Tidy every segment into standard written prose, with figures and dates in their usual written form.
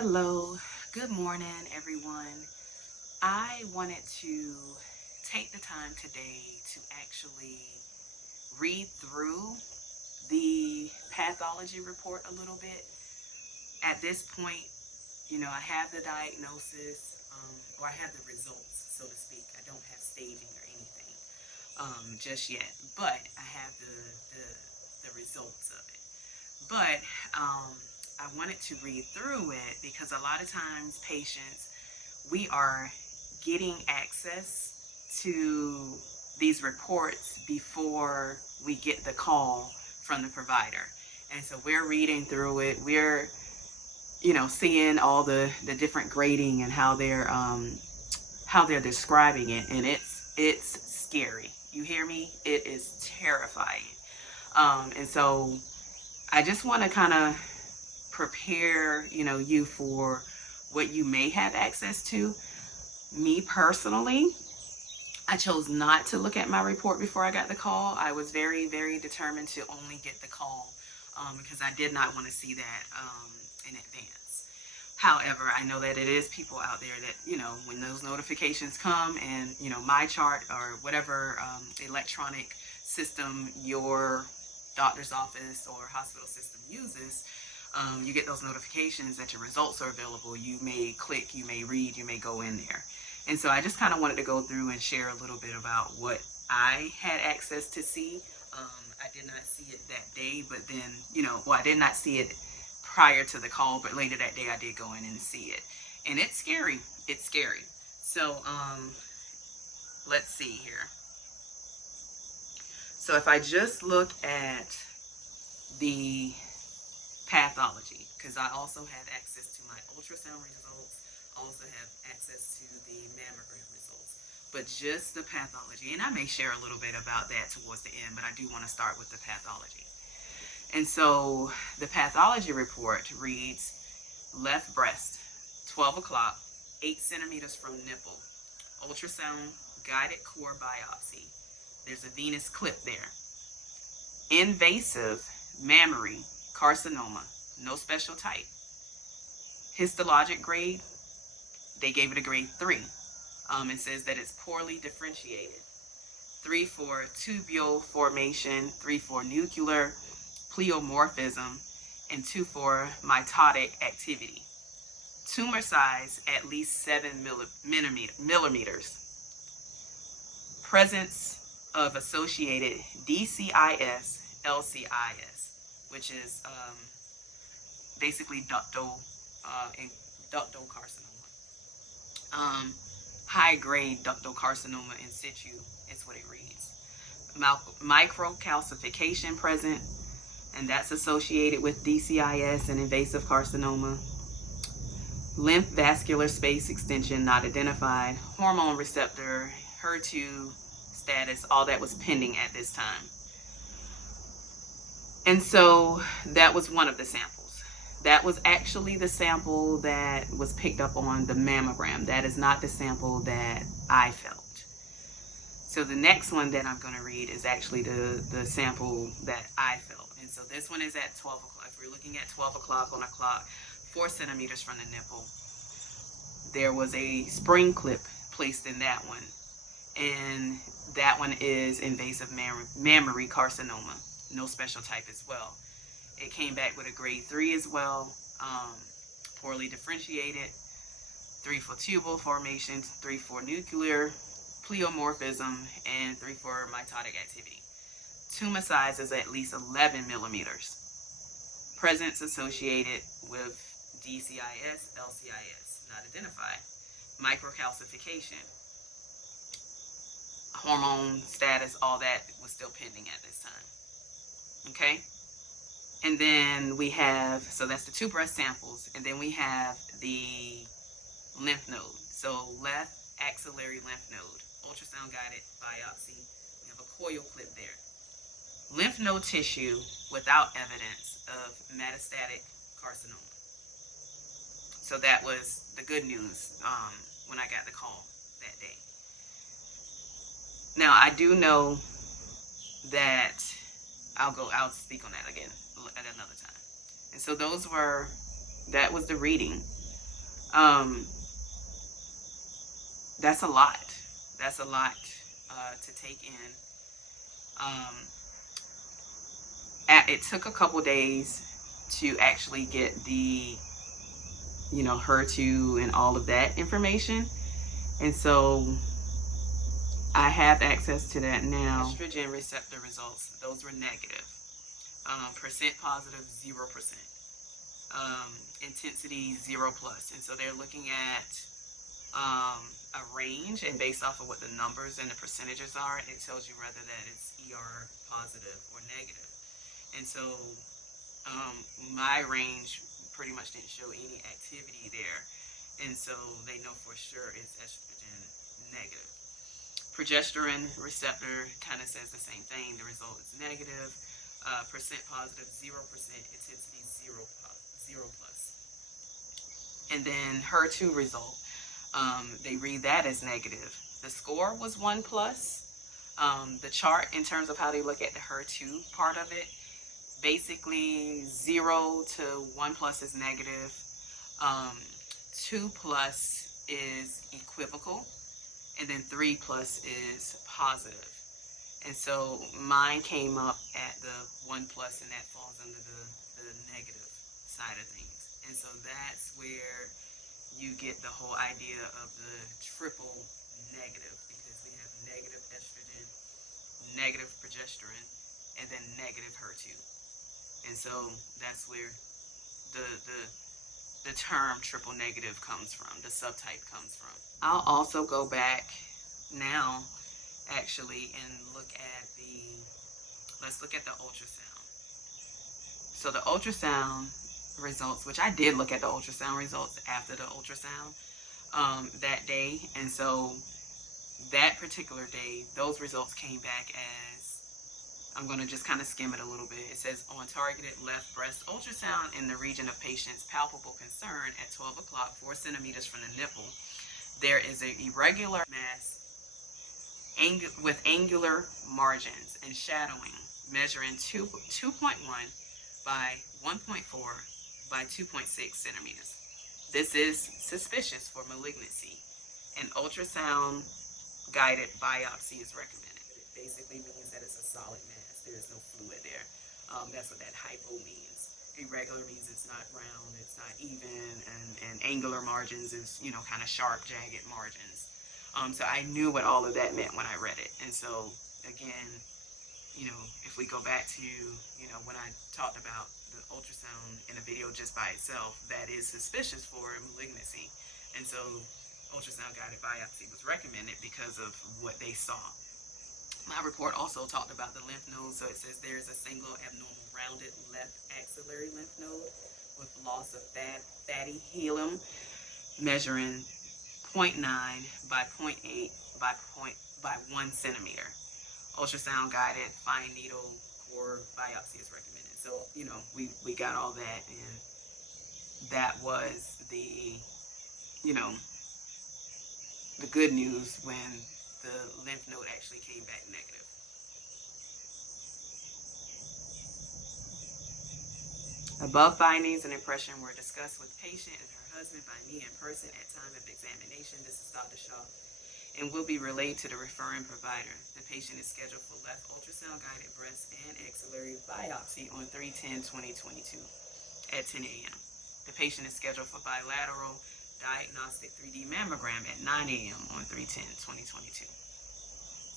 Hello, good morning, everyone. I wanted to take the time today to actually read through the pathology report a little bit. At this point, I have the diagnosis, or I have the results, so to speak. I don't have staging or anything just yet, but I have the results of it. But I wanted to read through it because a lot of times patients, we are getting access to these reports before we get the call from the provider. And so we're reading through it. We're, seeing all the different grading and how they're describing it. And it's scary. You hear me? It is terrifying. And so I just want to kind of prepare, you for what you may have access to. Me personally, I chose not to look at my report before I got the call. I was very, very determined to only get the call because I did not want to see that in advance. However, I know that it is people out there that, when those notifications come and, my chart or whatever electronic system your doctor's office or hospital system uses, you get those notifications that your results are available. You may click, you may read, you may go in there. And so I just kind of wanted to go through and share a little bit about what I had access to see. I did not see it that day, but then, I did not see it prior to the call, but later that day I did go in and see it. And it's scary. It's scary. So let's see here. So if I just look at the pathology, because I also have access to my ultrasound results, also have access to the mammogram results, but just the pathology. And I may share a little bit about that towards the end, but I do want to start with the pathology. And so the pathology report reads: left breast, 12 o'clock, 8 centimeters from nipple, ultrasound, guided core biopsy. There's a venous clip there. Invasive mammary carcinoma, no special type. Histologic grade, they gave it a grade 3. It says that it's poorly differentiated. 3 for tubule formation, 3 for nuclear pleomorphism, and 2 for mitotic activity. Tumor size at least 7 millimeters. Presence of associated DCIS, LCIS, which is basically ductal carcinoma. High-grade ductal carcinoma in situ is what it reads. Microcalcification present, and that's associated with DCIS and invasive carcinoma. Lymph vascular space extension not identified. Hormone receptor, HER2 status, all that was pending at this time. And so that was one of the samples. That was actually the sample that was picked up on the mammogram. That is not the sample that I felt. So the next one that I'm going to read is actually the sample that I felt. And so this one is at 12 o'clock. If we're looking at 12 o'clock on a clock, 4 centimeters from the nipple, there was a spring clip placed in that one. And that one is invasive mammary carcinoma, no special type as well. It came back with a grade 3 as well, poorly differentiated, 3 for tubule formation, 3 for nuclear pleomorphism, and 3 for mitotic activity. Tumor size is at least 11 millimeters. Presence associated with DCIS, LCIS, not identified. Microcalcification. Hormone status, all that was still pending at this time. Okay? And then we have, so that's the 2 breast samples, and then we have the lymph node. So left axillary lymph node, ultrasound guided biopsy. We have a coil clip there. Lymph node tissue without evidence of metastatic carcinoma. So that was the good news when I got the call that day. Now I do know that I'll speak on that again at another time. And so that was the reading. That's a lot. That's a lot to take in. It took a couple days to actually get the, you know, HER2 and all of that information. And so I have access to that now. Estrogen receptor results, those were negative. Percent positive, 0%. Intensity, 0+. And so they're looking at a range, and based off of what the numbers and the percentages are, it tells you whether that it's ER positive or negative. And so my range pretty much didn't show any activity there. And so they know for sure it's estrogen negative. Progesterone receptor kind of says the same thing. The result is negative. Percent positive, 0%. Intensity, 0+. And then HER2 result, they read that as negative. The score was 1+. The chart, in terms of how they look at the HER2 part of it, basically 0 to 1+ is negative. 2+ is equivocal, and then 3+ is positive. And so mine came up at the 1+, and that falls under the negative side of things. And so that's where you get the whole idea of the triple negative, because we have negative estrogen, negative progesterone, and then negative HER2. And so that's where the term triple negative comes from, the subtype comes from. I'll also go back now actually and let's look at the ultrasound. So the ultrasound results, which I did look at the ultrasound results after the ultrasound that day. And so that particular day, those results came back as, I'm going to just kind of skim it a little bit. It says, on targeted left breast ultrasound in the region of patient's palpable concern at 12 o'clock, 4 centimeters from the nipple, there is an irregular mass with angular margins and shadowing measuring 2.1 by 1.4 by 2.6 centimeters. This is suspicious for malignancy. An ultrasound guided biopsy is recommended. It basically means that it's a solid mass. There is no fluid there. That's what that hypo means. Irregular means it's not round, it's not even, and angular margins is, you know, kind of sharp, jagged margins. So I knew what all of that meant when I read it. And so, again, you know, if we go back to, you know, when I talked about the ultrasound in a video just by itself, that is suspicious for malignancy. And so ultrasound guided biopsy was recommended because of what they saw. My report also talked about the lymph nodes. So it says there's a single abnormal rounded left axillary lymph node with loss of fatty hilum measuring 0.9 by 0.8 by 1 centimeter. Ultrasound guided fine needle core biopsy is recommended. So, you know, we got all that, and that was the, you know, the good news when the lymph node actually came back negative. Above findings and impression were discussed with patient and her husband by me in person at time of examination. This is Dr. Shaw, and will be relayed to the referring provider. The patient is scheduled for left ultrasound guided breast and axillary biopsy on 3/10/2022 at 10 a.m. The patient is scheduled for bilateral diagnostic 3D mammogram at 9 a.m. on 3/10/2022.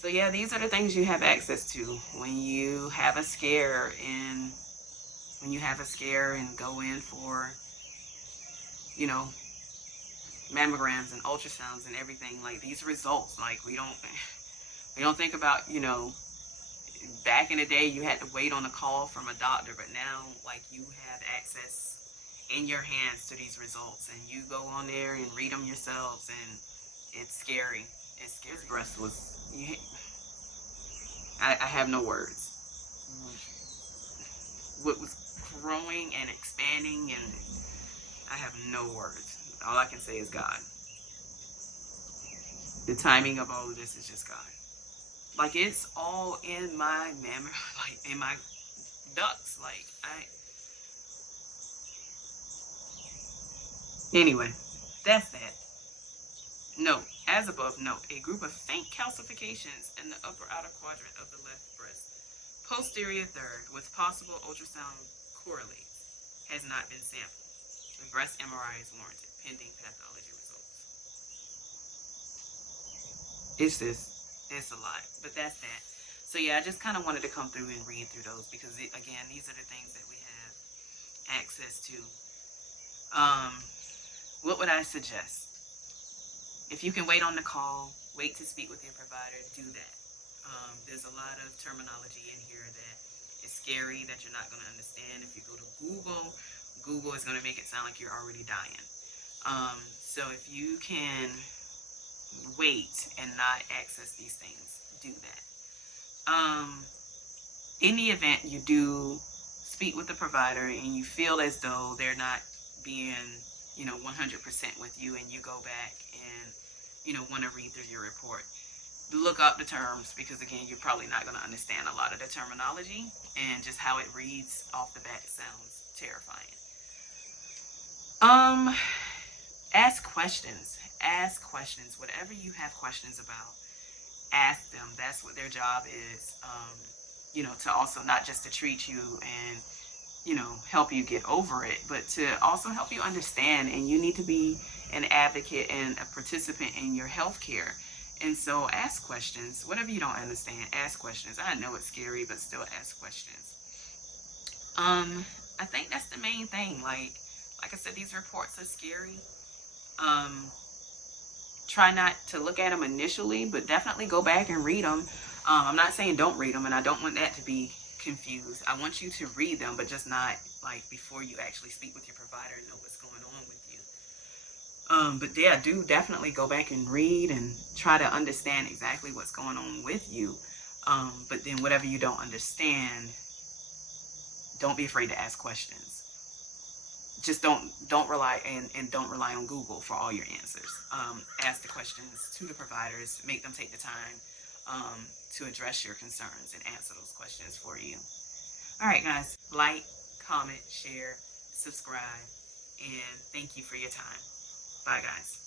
So yeah, these are the things you have access to when you have a scare and go in for, you know, mammograms and ultrasounds and everything. Like, these results, like, we don't think about, you know, back in the day you had to wait on a call from a doctor, but now, like, you have access in your hands to these results, and you go on there and read them yourselves, and it's scary. It's scary. This breast was, I have no words. What was growing and expanding, and I have no words. All I can say is God. The timing of all of this is just God. Like, it's all in my mammary, like in my ducts. Like, anyway, That's that. Note, as above, note, a group of faint calcifications in the upper outer quadrant of the left breast, posterior third, with possible ultrasound correlates, has not been sampled. The breast MRI is warranted, pending pathology results. It's a lot, but that's that. So yeah, I just kind of wanted to come through and read through those because, again, these are the things that we have access to. What would I suggest? If you can wait on the call, wait to speak with your provider, do that. There's a lot of terminology in here that is scary that you're not going to understand. If you go to Google, Google is going to make it sound like you're already dying. So if you can wait and not access these things, do that. In the event you do speak with the provider and you feel as though they're not being 100% with you, and you go back and want to read through your report, look up the terms, because again, you're probably not going to understand a lot of the terminology, and just how it reads off the bat sounds terrifying. Ask questions. Whatever you have questions about, ask them. That's what their job is. To also not just to treat you and help you get over it, but to also help you understand. And you need to be an advocate and a participant in your health care. And so ask questions. Whatever you don't understand, ask questions. I know it's scary, but still ask questions. I think that's the main thing. Like I said, these reports are scary. Try not to look at them initially, but definitely go back and read them. I'm not saying don't read them, and I don't want that to be confused. I want you to read them, but just not like before you actually speak with your provider and know what's going on with you. But yeah, do definitely go back and read and try to understand exactly what's going on with you. But then whatever you don't understand, don't be afraid to ask questions. Just don't rely don't rely on Google for all your answers. Ask the questions to the providers. Make them take the time to address your concerns and answer those questions for you. All right, guys. Like, comment, share, subscribe, and thank you for your time. Bye, guys.